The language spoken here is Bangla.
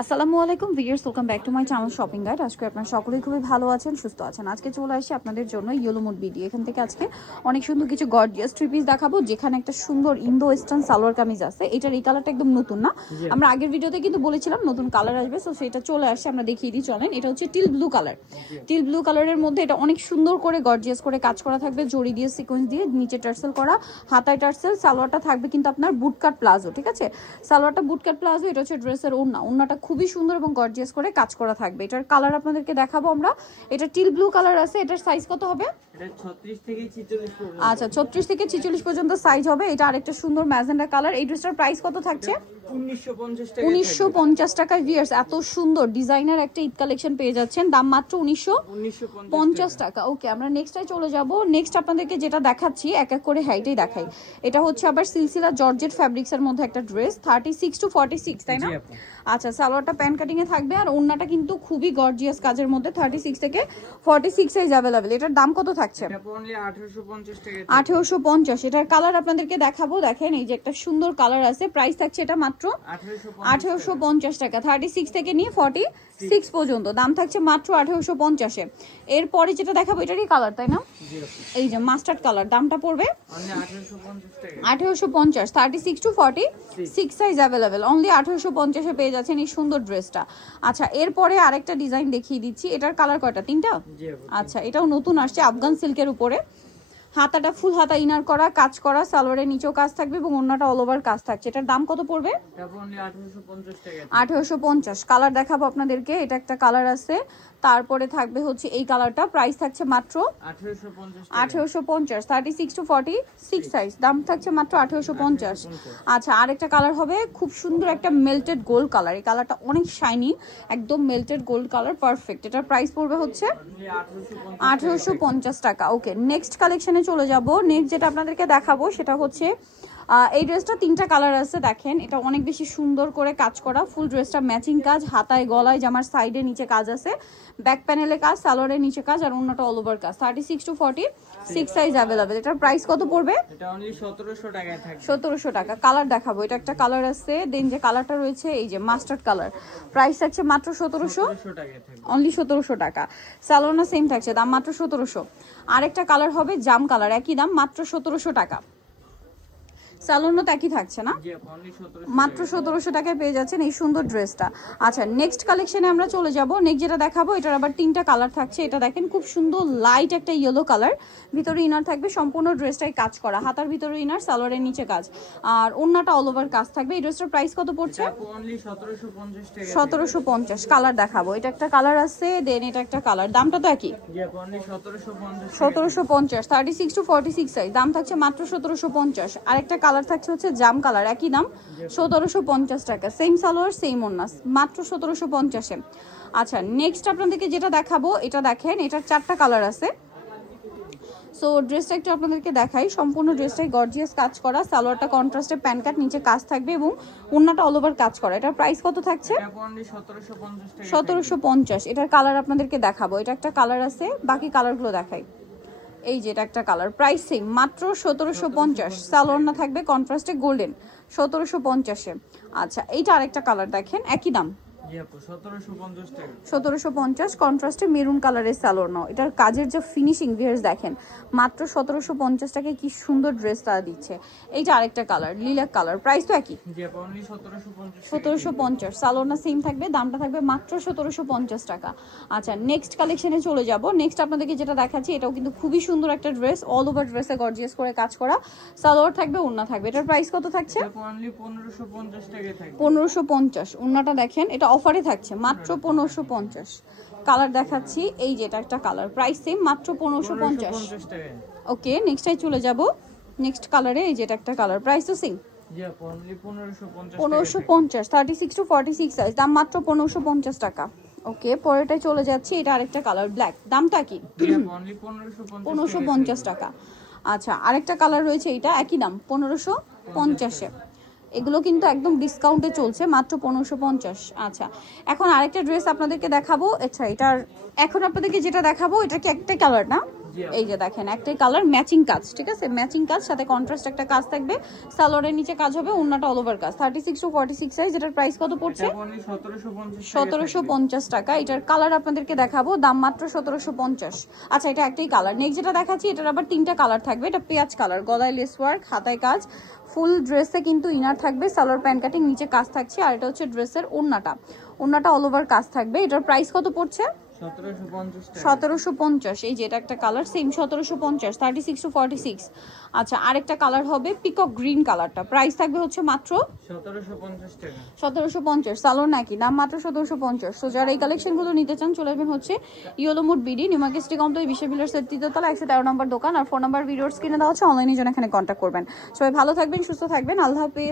আসসালামু আলাইকুম viewers, welcome back to my channel shopping guide. আজকে আপনারা সকলেই খুবই ভালো আছেন, সুস্থ আছেন। আজকে চলে আসি আপনাদের জন্য ইয়েলো মুড ভিডিও। এখান থেকে আজকে অনেক সুন্দর কিছু গর্জিয়াস থ্রি পিস দেখাবো, যেখানে একটা সুন্দর ইন্দো ওয়েস্টার্ন সালোয়ার কামিজ আছে। এটার এই কালারটা একদম নতুন না, আমরা আগের ভিডিওতে কিন্তু বলেছিলাম নতুন কালার আসবে, সো সেটা চলে আসছে। আমরা দেখিয়ে দিই, চলেন। এটা হচ্ছে teal blue colour. Teal blue কালারের মধ্যে এটা অনেক সুন্দর করে গর্জিয়াস করে কাজ করা থাকবে, জড়ি দিয়ে সিকোয়েন্স দিয়ে, নিচে টার্সেল করা, হাতায় টার্সেল। সালোয়ারটা থাকবে কিন্তু আপনার বুটকাট প্লাজো, ঠিক আছে? সালোয়ারটা বুটকাট প্লাজো। এটা হচ্ছে ড্রেসের ওড়নাটা খুবই সুন্দর এবং গর্জিয়াস করে কাজ করা থাকবে। এটার কালার আপনাদেরকে দেখাবো আমরা। এটা টিল ব্লু কালার আছে। এটার সাইজ কত হবে? এটা 36 থেকে 46 পর্যন্ত। আচ্ছা, 36 থেকে 46 পর্যন্ত সাইজ হবে। এটা আরেকটা সুন্দর ম্যাজেন্ডা কালার। এই ড্রেসটার প্রাইস কত থাকছে? 1950 টাকা। 1950 টাকায় ভিউয়ার্স এত সুন্দর ডিজাইনার একটা ঈদ কালেকশন পেয়ে যাচ্ছেন, দাম মাত্র 1950 টাকা। ওকে, আমরা নেক্সটটাই চলে যাব। নেক্সট আপনাদেরকে যেটা দেখাচ্ছি এক এক করে হাইটেই দেখাই। এটা হচ্ছে আবার সিলসিলা জর্জেট ফ্যাব্রিক্সের মধ্যে একটা ড্রেস, 36 টু 46, তাই না? আচ্ছা, সালোয়ারটা প্যান্ট কাটিং এ থাকবে আর ওন্নাটা কিন্তু খুবই গর্জিয়াস কাজের মধ্যে, 36 থেকে 46 সাইজ अवेलेबल। এটার দাম কত থাকছে? এটা অনলি 1850 টাকা। 1850। এটার কালার আপনাদেরকে দেখাবো, দেখেন এই যে একটা সুন্দর কালার আছে। প্রাইস থাকছে এটা মাত্র 1850 টাকা। 36 থেকে নিয়ে 46 পর্যন্ত দাম থাকছে মাত্র 1850 এ। এরপরে যেটা দেখাবো এটারই কালার, তাই না? এই যে মাস্টার্ড কালার, দামটা পড়বে অনলি 1850 টাকা। 1850, 36 টু 46 সাইজ अवेलेबल। অনলি 1850 এ পেয়ে যাচ্ছেন এই সুন্দর ড্রেসটা। আচ্ছা, এরপরে আরেকটা ডিজাইন দেখিয়ে দিচ্ছি। এটার কালার কয়টা? তিনটা। আচ্ছা, এটাও নতুন আসছে আফগান সিল্কের উপরে। হাতাটা ফুল হাতা ইনার করা, কাজ করা, সালোয়ারের নিচেও কাজ থাকবে এবং ওন্নাটা অল ওভার কাজ থাকছে। এটার দাম কত পড়বে? এটা অনলি 1850 টাকা। 1850। কালার দেখাবো আপনাদেরকে। এটা একটা কালার আছে, তারপরে থাকবে হচ্ছে এই কালারটা। প্রাইস থাকছে মাত্র 1850 টাকা। 1850, 36 টু 46 সাইজ, দাম থাকছে মাত্র 1850। আচ্ছা, আরেকটা কালার হবে খুব সুন্দর একটা মেল্টেড গোল্ড কালার। এই কালারটা অনেক শাইনি, একদম মেল্টেড গোল্ড কালার, পারফেক্ট। এটার প্রাইস পড়বে হচ্ছে অনলি 1850 টাকা। ওকে, নেক্সট কালেকশনে চলে যাব। নেক্সট যেটা আপনাদেরকে দেখাবো সেটা হচ্ছে এই ড্রেসটা তিনটা কালার আছে, দেখেন। এটা অনেক বেশি সুন্দর করে কাজ করা, ফুল ড্রেসটা ম্যাচিং কাজ, হাতায় গলায় জামার সাইডে নিচে কাজ আছে, ব্যাক প্যানেলে কাজ, সালোয়ারের নিচে কাজ আর অন্যটা অল ওভার কাজ। 36 টু 46 সাইজ अवेलेबल। এটার প্রাইস কত পড়বে? এটা অনলি 1700 টাকায় থাকবে। 1700 টাকা। কালার দেখাবো। এটা একটা কালার আছে, দেন যে কালারটা রয়েছে এই যে মাস্টার্ড কালার। প্রাইস থাকছে মাত্র 1700 টাকায় থাকবে। অনলি 1700 টাকা। সালোনা সেম থাকছে, দাম মাত্র 1700। আরেকটা কালার হবে জাম কালার, একই দাম, মাত্র 1700 টাকা। সালোনা তো একই থাকছে না, জি আপু, অনলি 1700 মাত্র 1700 টাকায় পেয়ে যাচ্ছেন এই সুন্দর ড্রেসটা। আচ্ছা, নেক্সট কালেকশনে আমরা চলে যাব। নেক্সট যেটা দেখাবো এটার আবার তিনটা কালার থাকছে। এটা দেখেন খুব সুন্দর লাইট একটা ইয়েলো কালার, ভিতরে ইনার থাকবে, সম্পূর্ণ ড্রেসটাই কাজ করা, হাতার ভিতরে ইনার, সালোয়ারের নিচে কাজ আর ওন্নাটা অল ওভার কাজ থাকবে। এই ড্রেসটার প্রাইস কত পড়ছে? আপু অনলি 1750 টাকা। 1750। কালার দেখাবো। এটা একটা কালার আছে, দেন এটা একটা কালার, দামটা তো একই, জি আপু, অনলি 1750 টাকা। 1750, 36 টু 46 সাইজ, দাম থাকছে মাত্র 1750। আরেকটা কালার থাকছে হচ্ছে জাম কালার, একই দাম, 1750 টাকা। সেম সালোয়ার সেম ওন্না, মাত্র 1750 এ। আচ্ছা, নেক্সট আপনাদেরকে যেটা দেখাবো এটা দেখেন, এটার চারটা কালার আছে। সো ড্রেসটা একটু আপনাদেরকে দেখাই। সম্পূর্ণ ড্রেসটাই গর্জিয়াস কাজ করা, সালোয়ারটা কন্ট্রাস্টে প্যান্ট কাট, নিচে কাজ থাকবে এবং ওন্নাটা অল ওভার কাজ করা। এটার প্রাইস কত থাকছে? এটা অনলি 1750 টাকা। 1750। এটার কালার আপনাদেরকে দেখাবো। এটা একটা কালার আছে, বাকি কালারগুলো দেখাই। এই যে এটা একটা কালার, প্রাইস সেম, মাত্র 1750। সালোয়ার না থাকবে কন্ট্রাস্টে গোল্ডেন, 1750 এ। আচ্ছা, এইটা আরেকটা কালার দেখেন, একই দাম, জি আপু, 1750 টাকা। 1750, কন্ট্রাস্টে মেরুন কালারের সালোয়ার নাও। এটার কাজের যে ফিনিশিং ভিউয়ার্স দেখেন, মাত্র 1750 টাকায় কি সুন্দর ড্রেসটা দিচ্ছে। এইটা আরেকটা কালার, লিলাক কালার, প্রাইস তো একই, জি আপু, অনলি 1750 টাকা। 1750। সালোয়ার না সেম থাকবে, দামটা থাকবে মাত্র 1750 টাকা। আচ্ছা, নেক্সট কালেকশনে চলে যাব। নেক্সট আপনাদেরকে যেটা দেখাচ্ছি এটাও কিন্তু খুবই সুন্দর একটা ড্রেস, অল ওভার ড্রেসে গর্জিয়াস করে কাজ করা, সালোয়ার থাকবে, ওন্না থাকবে। এটার প্রাইস কত থাকছে? এটা অনলি 1550 টাকায় থাকবে। 1550। ওন্নাটা দেখেন, এটা অফারে থাকছে মাত্র 1550। কালার দেখাচ্ছি, এই যে এটা একটা কালার, প্রাইস সেম, মাত্র 1550। 1550 টাকায়। ওকে, নেক্সটটাই চলে যাব। নেক্সট কালারে এই যে এটা একটা কালার, প্রাইস তো সেম, জি আপু, অনলি 1550 টাকায় 1550, 36 টু 46 সাইজ, দাম মাত্র 1550 টাকা। ওকে, পরেরটাই চলে যাচ্ছি। এটা আরেকটা কালার, ব্ল্যাক, দামটা কি? জি আপু, অনলি 1550 1550 টাকা। আচ্ছা, আরেকটা কালার রয়েছে, এটা একই দাম, 1550 এ। এগুলো কিন্তু একদম ডিসকাউন্টে চলছে, মাত্র 1550। আচ্ছা, এখন আরেকটা ড্রেস আপনাদেরকে দেখাবো। আচ্ছা, এটার এখন আপনাদেরকে যেটা দেখাবো এটা কি একটা কালার না? জি আপু। এই যে দেখেন একটাই কালার, ম্যাচিং কাজ, ঠিক আছে, ম্যাচিং কাজ, সাথে কন্ট্রাস্ট একটা কাজ থাকবে। সালোয়ারের নিচে কাজ হবে, ওন্নাটা অল ওভার কাজ। 36 টু 46 সাইজ, এটার প্রাইস কত পড়ছে? এটা অনলি 1750 1750 টাকা। এটার কালার আপনাদেরকে দেখাবো, দাম মাত্র 1750। আচ্ছা, এটা একটাই কালার। নেক্সট যেটা দেখাচ্ছি, এটার আবার তিনটা কালার থাকবে। এটা পেঁয়াজ কালার, গলায় লেস ওয়ার্ক, হাতায় কাজ, ফুল ড্রেসে কিন্তু ইনার থাকবে, সালোয়ার প্যান্ট কাটিং, নিচে কাজ থাকছে। আর এটা হচ্ছে ড্রেসের ওন্নাটা, ওন্নাটা অল ওভার কাজ থাকবে। এটার প্রাইস কত পড়ছে? 1750 টাকা। 1750। এই যে এটা একটা কালার, সেম 1750, 36 টু 46। আচ্ছা, আরেকটা কালার হবে পিকক গ্রিন কালারটা, প্রাইস থাকবে হচ্ছে মাত্র 1750 টাকা। 1750। সালোর নাকি, দাম মাত্র 1750। তো যারা এই কালেকশনগুলো নিতে চান চলে আসবেন হচ্ছে yellow mood BD, new market city complex, বিশ্ব বিলার্সের তৃতীয়তলা, 113 নম্বর দোকান। আর ফোন নাম্বার ভিডিওর স্ক্রিনে দেওয়া হচ্ছে, অনলাইনে জন্য এখানে কন্ট্যাক্ট করবেন। সবাই ভালো থাকবেন, সুস্থ থাকবেন, আল্লাহ হাফেজ।